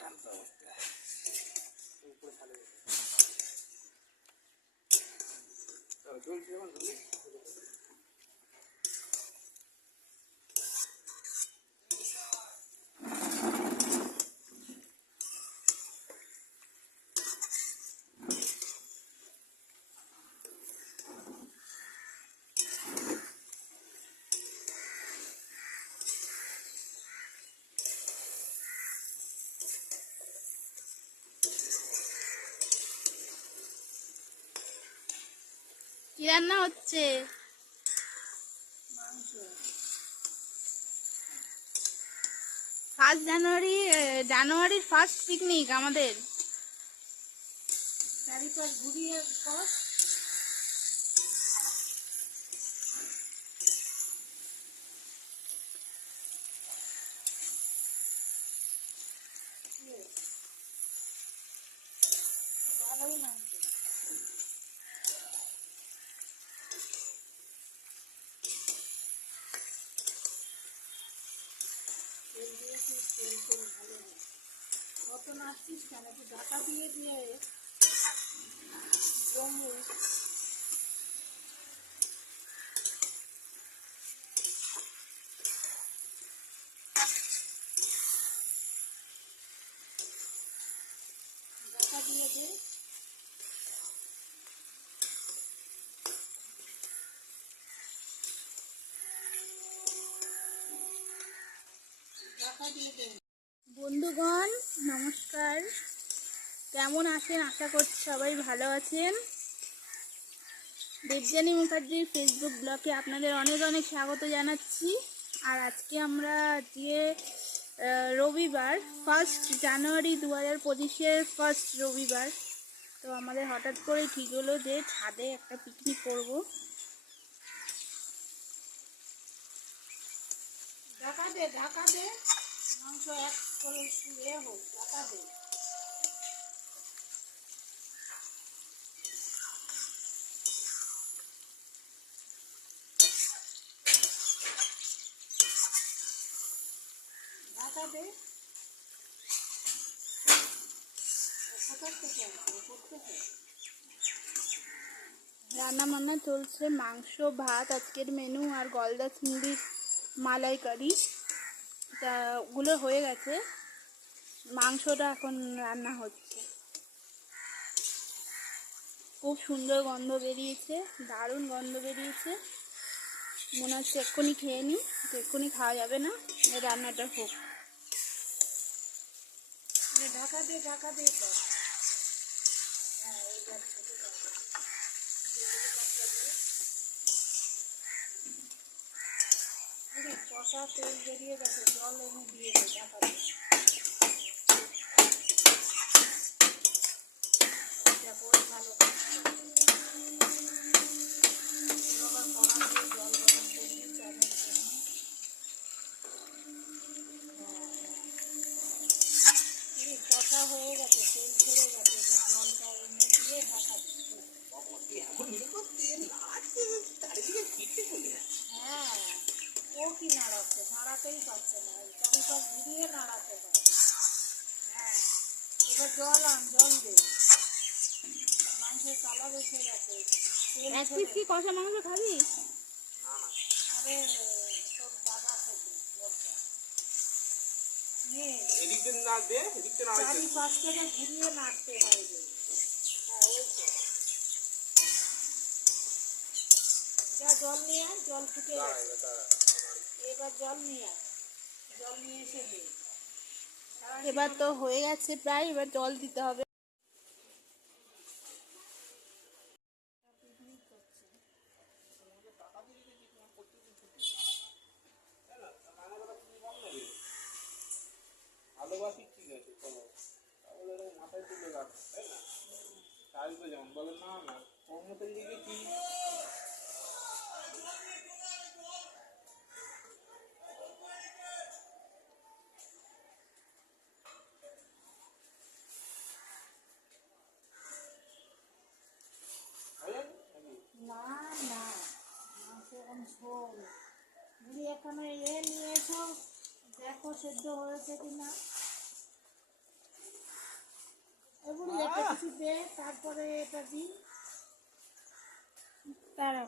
টানতে অবস্থা উপরে ছাড়ে চলছে যখন কি রান্না হচ্ছে? ফার্স্ট জানুয়ারির ফার্স্ট পিকনিক আমাদের। চারিপাশ ঘুরিয়ে কর। ভালোই নামছে। তেল দিয়েছিস, তেল ভালো না। কত নাচছিস কেন? একটু ঢাকা দিয়ে দিয়ে জমে। ঢাকা দিয়ে দে। ঢাকা দিয়ে দে। বন্ধুগণ নমস্কার, কেমন আছেন? আশা করছি সবাই ভালো আছেন। দেবযানী মুখার্জির ফেসবুক ব্লগে আপনাদের অনেক অনেক স্বাগত জানাচ্ছি। আর আজকে আমরা রবিবার 1 জানুয়ারি 2025 ফার্স্ট রবিবার, তো আমাদের হঠাৎ করে ঠিক হলো যে ছাদে একটা পিকনিক করব। ঢাকা দে, ঢাকা দে। মাংস এক করে শুয়ে হোক, ঢাকা দে। ঢাকা দে। কোথার থেকে আসবে? কোথেকে? রান্না বান্না চলছে, মাংস ভাত আজকের মেনু, আর গলদা চিংড়ির মালাইকারি, তা ওগুলো হয়ে গেছে। মাংসটা এখন রান্না হচ্ছে। খুব সুন্দর গন্ধ বেরিয়েছে, দারুণ গন্ধ বেরিয়েছে। মনে হচ্ছে এক্ষুনি খেয়ে নিই, এক্ষুনি খাওয়া যাবে না, রান্নাটা হোক। ঢাকা দিয়ে, ঢাকা দিয়ে কর। হ্যাঁ, এই যাচ্ছে। কষা তেল বেরিয়ে গেছে, জল এনে দিয়ে দে। ঢাকা দিয়ে। এটা করে ভালো করছে। এবার কড়া দিয়ে জল গরম করবি চালের জন্য। কষা হয়ে গেছে, তেল ছেড়ে গেছে, এবার জলটা এনে দিয়ে ঢাকা দিচ্ছে। হ্যাঁ, ও কি নাড়াচ্ছে? নাড়াতেই পারছে না, চারিপাশ ঘুরিয়ে নাড়াতে হয়। হ্যাঁ, এবার জল আন, জল দে। মাংসের কালার এসে গেছে। এক পিস কি কষা মাংস খাবি? আরে তোর বাবা খেতে জলটা নে। চারিপাশ থেকে ঘুরিয়ে নাড়তে হয় রে। হ্যাঁ, ওই তো। যা জল নিয়ে আয়, জল ফুটে গেছে। এবার জল নিয়ে আয়, জল নিয়ে এসে দে। এবার তো হয়ে গেছে প্রায়, এবার জল দিতে হবে। ভালোবাসি ঠিক আছে, চলো তাহলে মাথায় তুলে রাখো, তাই না? আসবে যেমন বলে না না ওর মতো দিকে কি না না, মাংস এখন ঝোল। বুড়ি এখানে নিয়ে এসো, দেখো সেদ্ধ হয়েছে কিনা। একটা কিছু দে, তারপরে এটা দিই। দাঁড়াও।